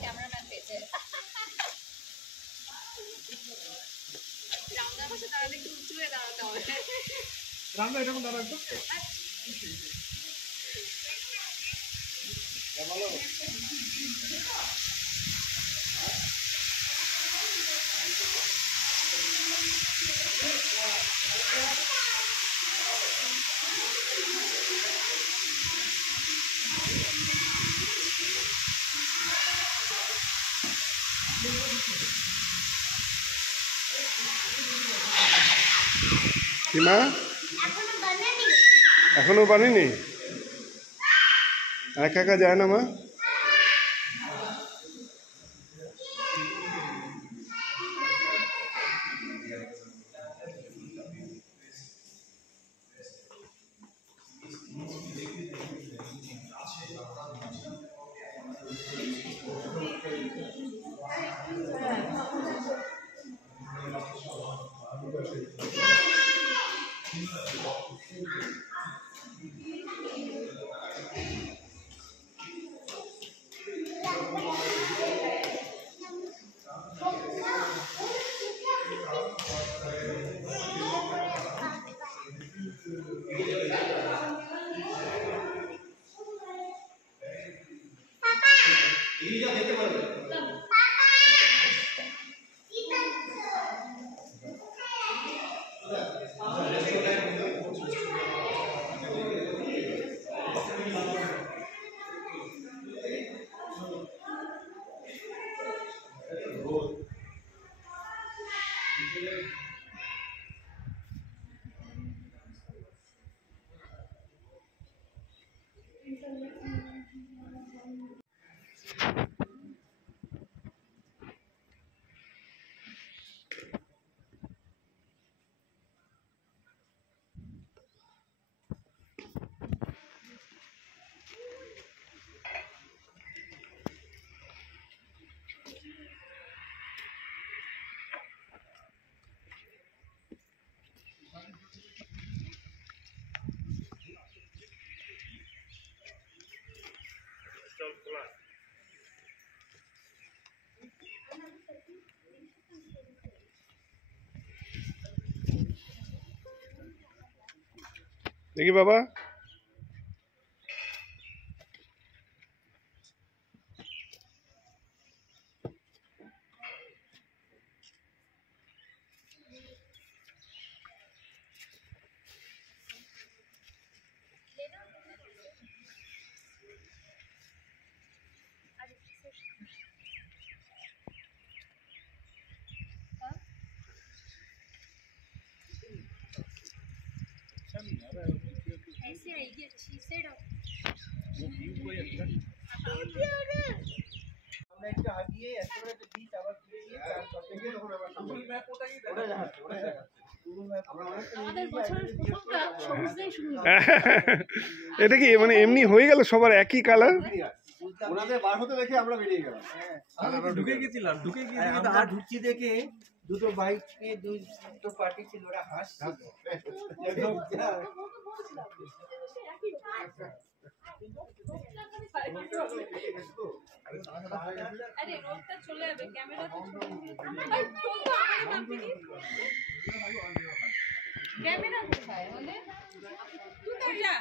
Cameraman পেয়েছে রামদার পাশে দাঁড়ালে একটু উঁচু হয়ে দাঁড়াতে হবে রামদা এরকম দাঁড়াতো ভালো মা এখনো বানিনি একা একা যায় না মা দেখি বাবা ऐसे आएगी अच्छी से वो व्यू कोई अच्छा আমরা একটু আগিয়ে একেবারে যে বিচ আবার থেকে তখন আবার ফুল ম্যাপ ওটাই দেখাচ্ছে ওটা দেখাচ্ছে আমাদের বছরের প্রথমটা সবুজটাই শুরু এটা কি মানে এমনি হয়ে গেল সবার একই কালার ওনাদের বার হতে দেখে আমরা বেরিয়ে গেলাম আমরা ঢুকে গিয়েছিলাম ঢুকে গিয়ে আমরা ঢুকছি দেখে দুটো বাইক নিয়ে দুটো পার্টি ছিল ওরা হাসছিল আরে রোডটা চলে যাবে ক্যামেরা তো আরে তোল তো আমারই কম্পানি ক্যামেরা কোথায় মানে তুই তো যা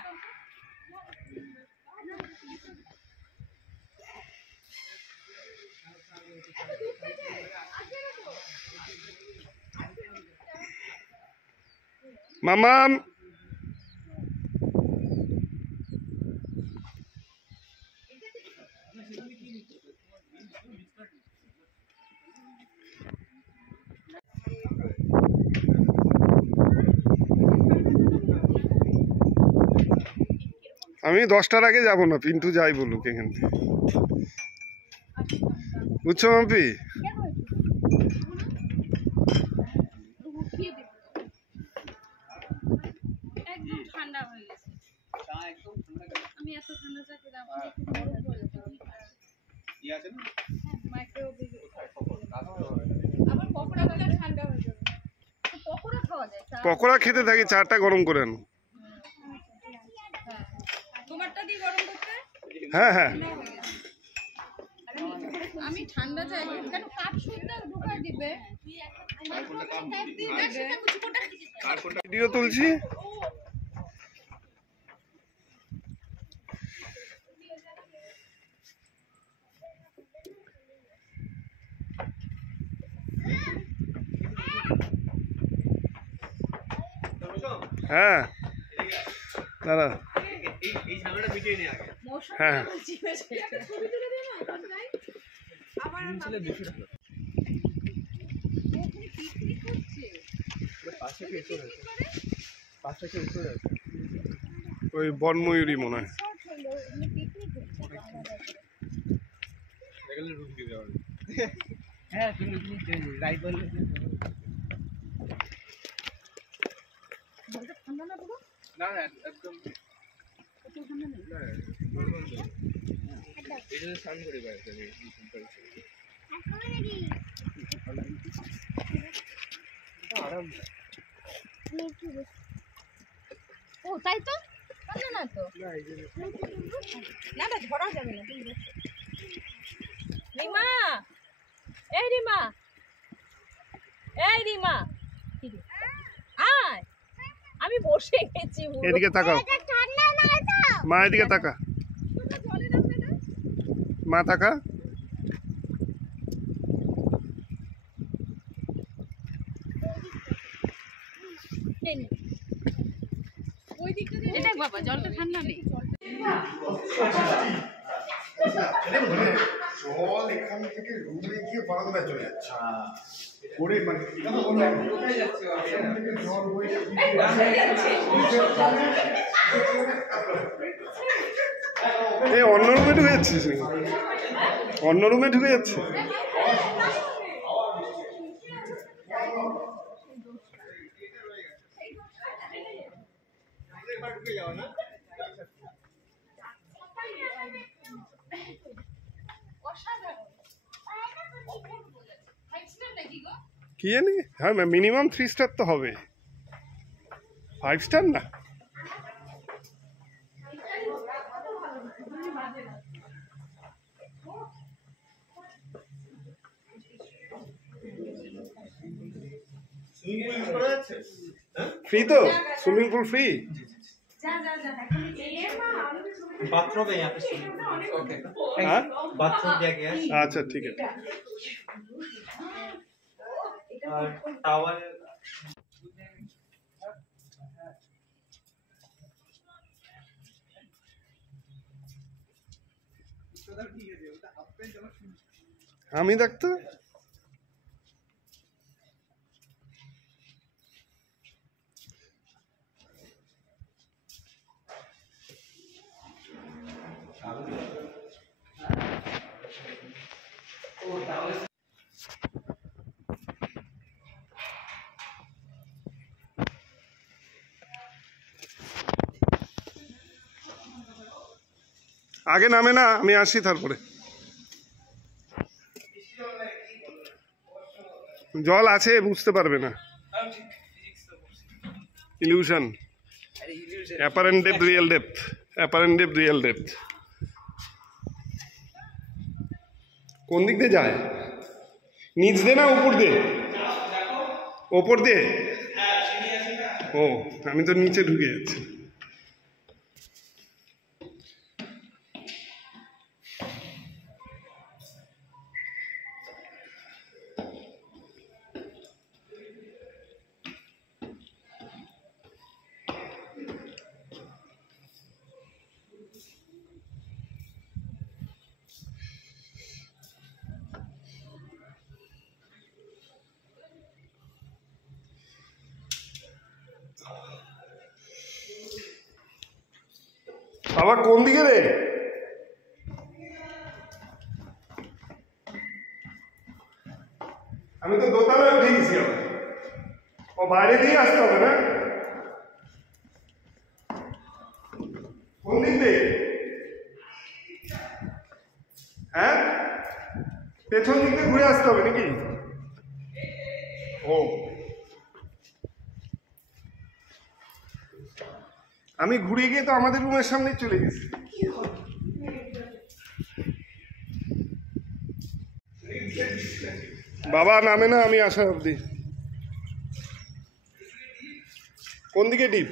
মামাম আমি 10টার আগে যাব না পিন্টু যাই বলুক এখান থেকে বুঝছো মাম্পি একদম ঠান্ডা হয়ে গেছে আমি এত ঠান্ডা চা খেলাম মাইক্রোওয়েভ আবার পকোড়া খেলে ঠান্ডা হয়ে যাবে। পকোড়া খাওয়া যায়। পকোড়া খেতে থাকি, চাটা গরম করে আনো। তোমারটা দিয়ে গরম করতে? হ্যাঁ হ্যাঁ। আমি ঠান্ডা চাই কেন, কাপ সুদ্ধা ঢুকাই দিবে। ভিডিও তুলছি। হ্যাঁ দাদা, এই সামনেটা ভিডিও নিয়ে আগে। হ্যাঁ ছবি তুলে দে না তাই আবার ছেলে বেশি রাখো। পিকনিক হচ্ছে। পাশে কি এসে আছে? পাশে কি এসে আছে? ওই বনময়ূরী মনে হয়। দেখলে রুম দিবে আবার। হ্যাঁ তুমি রাইট বললে। ঠান্ডা না পুরো? না না একদম ঠান্ডা নেই। না নরমাল। এটা স্নান করে বাইরে আমি আরাম ও তাই তো ঠান্ডা না তো না এই যে না না ধরা যাবে না। রিমা, এই রিমা, এই রিমা, আয়, আমি বসে গেছি। এদিকে তাকাও মা, এদিকে তাকা মা, তাকা। দেখ বাবা, জলটা ঠান্ডা নেই। জল এখান থেকে রুমে গিয়ে বারান্দায় চলে যাচ্ছে। ওরে মানে কোথায় যাচ্ছে? জল বয়ে এই অন্য রুমে ঢুকে যাচ্ছিস, অন্য রুমে ঢুকে যাচ্ছে। কি জানি, হ্যাঁ মিনিমাম 3 স্টার তো হবে, 5 স্টার না। फ्री तो स्विमिंग पूल फ्री। बाथरूम है यहाँ पे। ओके बाथरूम दिया गया है। अच्छा ठीक है। और टावल আমি দেখতো আগে নামে না, আমি আসি তারপরে। জল আছে বুঝতে পারবে না, illusion. Apparent depth, real depth, apparent depth, real depth. কোন দিক দিয়ে যায়? নিচ দিয়ে না উপর দিয়ে? ওপর দিয়ে। ও আমি তো নিচে ঢুকে যাচ্ছি। বাবা কোন দিকে রে? আমি তো দোতলায় উঠে গেছি। ও বাইরে দিয়ে আসতে হবে না? কোন দিক দিয়ে? হ্যাঁ পেছন দিক দিয়ে ঘুরে আসতে হবে নাকি? ও আমি ঘুরে গিয়ে তো আমাদের রুমের সামনে চলে গেছি। বাবা নামে না আমি আসা অবধি। কোন দিকে ডিপ?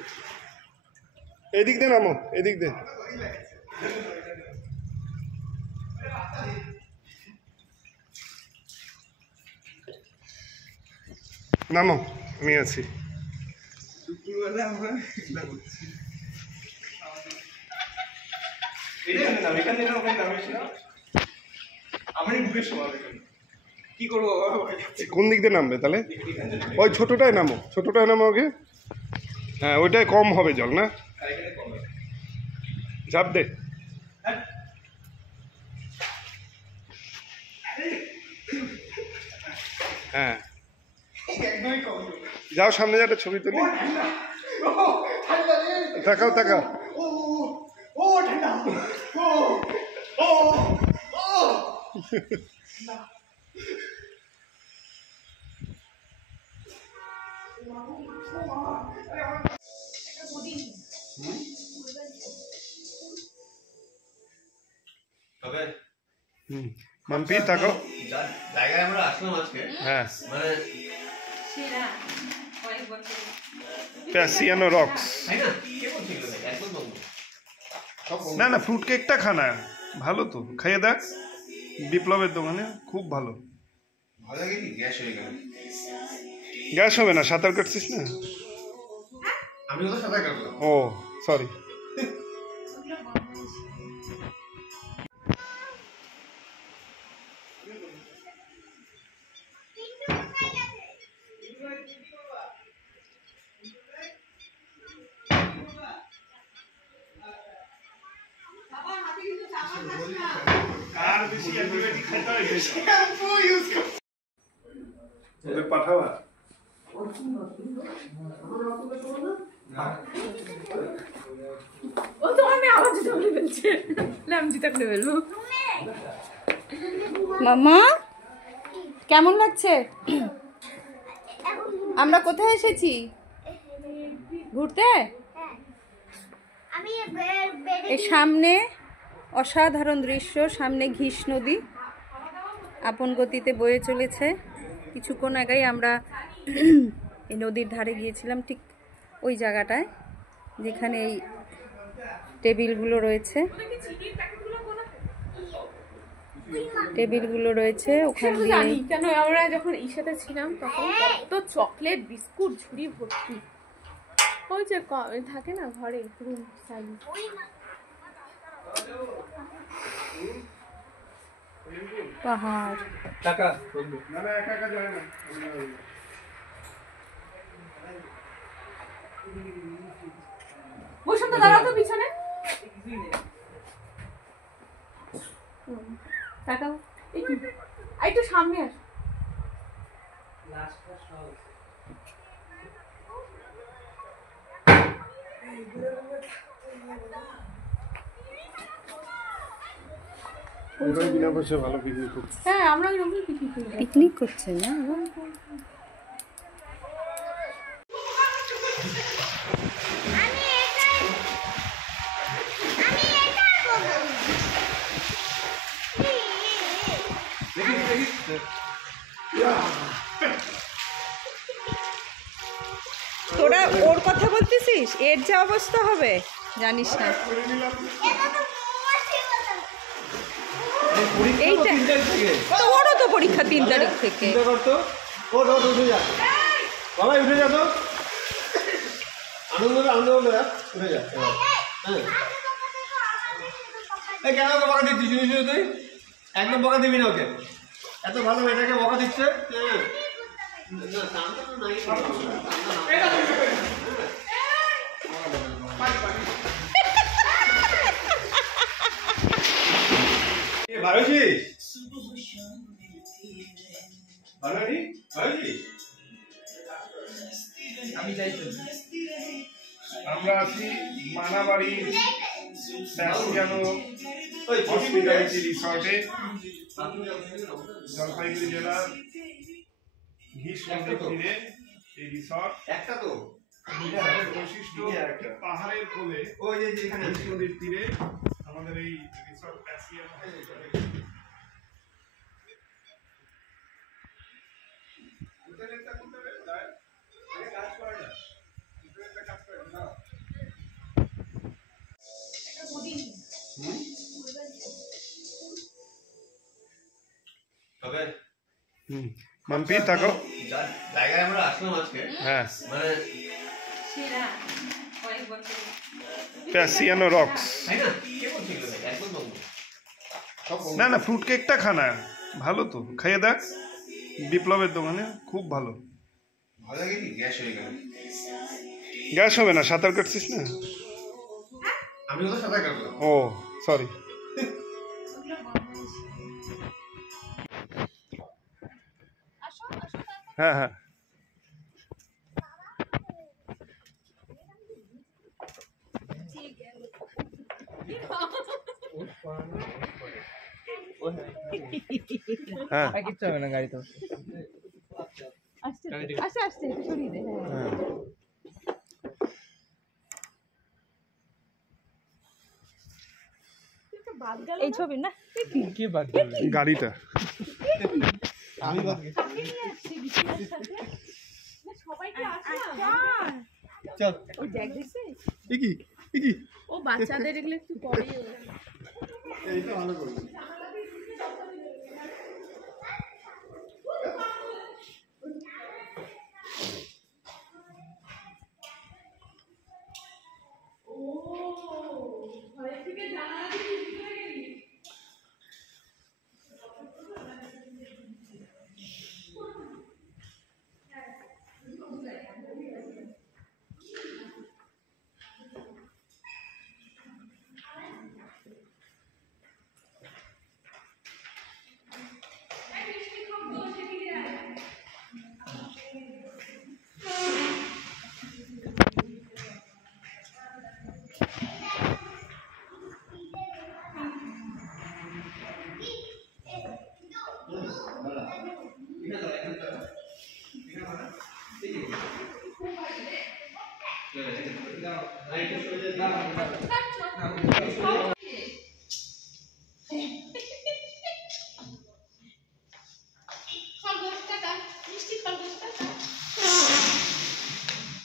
এদিক দিয়ে নামো, এদিক দিয়ে। নামো, আমি আছি। কোন দিক দিয়ে নামবে তাহলে? ওই ছোটটায় নামো, ছোটটায় নামো আগে। হ্যাঁ ওইটাই কম হবে জল না? ঝাঁপ দে। হ্যাঁ যাও সামনে যা, একটা ছবি তুলি। তাকাও তাকাও। মাম্পি তাকাও। জায়গায় আমরা আসলাম আজকে, হ্যাঁ মানে সেরা কয়েক বছর প্যাসিয়ানো রক্স। তাই না? কে বলছিল একদম বন্ধু? না না ফ্রুট কেকটা খানা ভালো তো, খাইয়ে দেখ। বিপ্লবের দোকানে খুব ভালো। ভালো লাগে কি? গ্যাস হয়ে গেল। গ্যাস হবে না, সাঁতার কাটছিস না? আমি তো সাঁতার কাটলাম। ও সরি। পাঠাবা ও তো আমি আওয়াজ ধরে ফেলছে, লামজিটা করে ফেলবো। মামা কেমন লাগছে? আমরা কোথায় এসেছি ঘুরতে? এই সামনে অসাধারণ দৃশ্য, সামনে ঘিস নদী আপন গতিতে বয়ে চলেছে। কিছুক্ষণ আগেই আমরা এই নদীর ধারে গিয়েছিলাম, ঠিক ওই জায়গাটায় যেখানে এই টেবিলগুলো রয়েছে, ওখান দিয়ে কেন আমরা যখন ইসাতে ছিলাম তখন কত চকলেট বিস্কুট ঝুড়ি ভর্তি। ওই যে থাকে না ঘরে রুম সাইজ। পাহাড়। টাকা না না একা একা যায় না। বসন্ত দাঁড়াও তো পিছনে। তাকাও একটু সামনে আস। বিনা পয়সা ভালো পিকনিক করছে। হ্যাঁ আমরা ওই রকমই পিকনিক করছে না? তোরা ওর কথা বলতেছিস? এর যে অবস্থা হবে জানিস না। এইটা তোরও তো পরীক্ষা 3 তারিখ থেকে। উঠে যা বাবা, উঠে যা তো। আনন্দ উঠে যা। হ্যাঁ কেন ওকে বকা দিচ্ছিস? শুনে শুনে তুই একদম বকা দিবি না ওকে। এত ভালো মেয়েটাকে বকা দিচ্ছে। আমরা আছি মানাবাড়ি প্যাসিয়ানো হসপিটালিটি রিসর্টে, জলপাইগুড়ি জেলার ঘিস নদীর তীরে এই রিসর্ট একটা তো বৈশিষ্ট্য পাহাড়ের কোলে ওই যে এখানে ঘিস নদীর তীরে আমাদের এই রিসর্ট প্যাসিয়ানো ইন্টারনেটটা করতে হবে তাই কাজ করে না ইন্টারনেটটা কাজ করে না তবে মাম্পি তাকো জায়গায় আমরা আসলাম আজকে হ্যাঁ মানে প্যাসিয়ানো রক্স তাই না কে বলছিল একদম না না ফ্রুট কেকটা খানা ভালো তো খাইয়ে দেখ বিপ্লবের দোকানে খুব ভালো ভালো লাগে কি গ্যাস হয়ে গেল গ্যাস হবে না সাঁতার কাটছিস না আমি তো সাদা কাটলাম ও সরি হ্যাঁ হ্যাঁ হ্যাঁ কিচ্ছু হবে না গাড়ি তো আস্তে আস্তে আস্তে একটু সরিয়ে দে হ্যাঁ এই ছবি না কি বাদ গাড়িটা আমি বাদ চল ওই দেখ দেখছিস কি ও বাচ্চাদের এগুলো একটু পরে এইটা ভালো করবি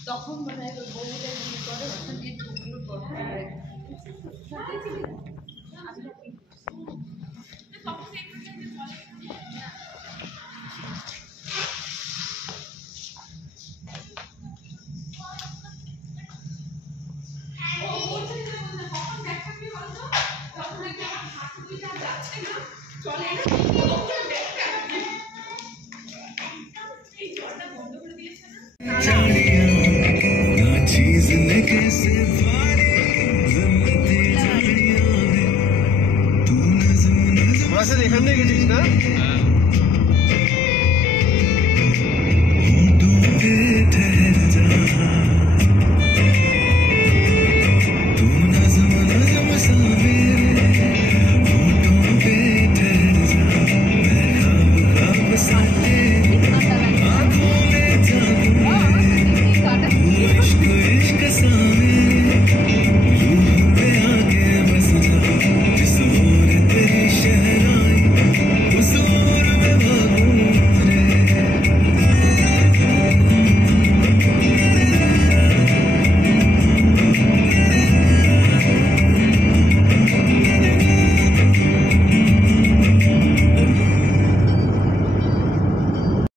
তখন মানে বউদের বিয়ে করে ওখান দিয়ে ঢুকলো তখন